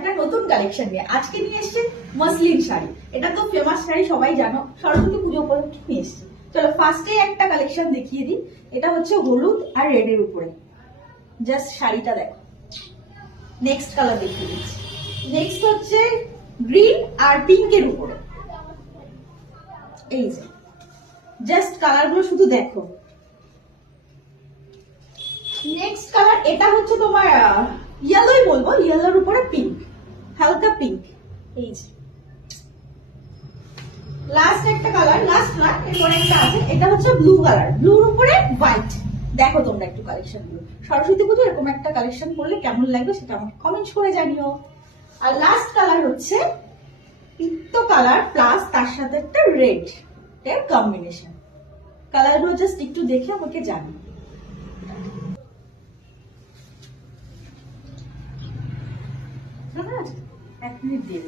একটা নতুন কালেকশন নিয়ে আজকে নিয়ে এসেছি মসলিন শাড়ি। এটা তো ফেমাস শাড়ি, সবাই জানো, সরস্বতী পুজো উপলক্ষে নিয়ে এসেছি। চলো ফার্স্টে একটা কালেকশন দেখিয়ে দিই। এটা হচ্ছে হলুদ আর রেড এর উপরে, জাস্ট শাড়িটা দেখো। নেক্সট কালার দেখিয়ে দিচ্ছি। নেক্সট হচ্ছে গ্রিন আর পিঙ্ক এর উপরে, এই যে জাস্ট কালার গুলো শুধু দেখো। নেক্সট কালার এটা হচ্ছে তোমার ইয়েলোই বলবো, ইয়েলোর উপরে পিঙ্ক, হালকা পিঙ্ক, এই যে। লাস্ট একটা কালার, লাস্ট না এরপরে একটা আছে, এটা হচ্ছে ব্লু কালার, ব্লুর উপরে হোয়াইট। দেখো তোমরা একটু কালেকশন গুলো, সরস্বতী পুজো এরকম একটা কালেকশন করলে কেমন লাগবে সেটা আমাকে কমেন্ট করে জানিও। আর লাস্ট কালার হচ্ছে পিত্ত কালার প্লাস তার সাথে একটা রেড এর কম্বিনেশন। কালার গুলো জাস্ট একটু দেখে আমাকে জানিও। এক মিনিট দিয়ে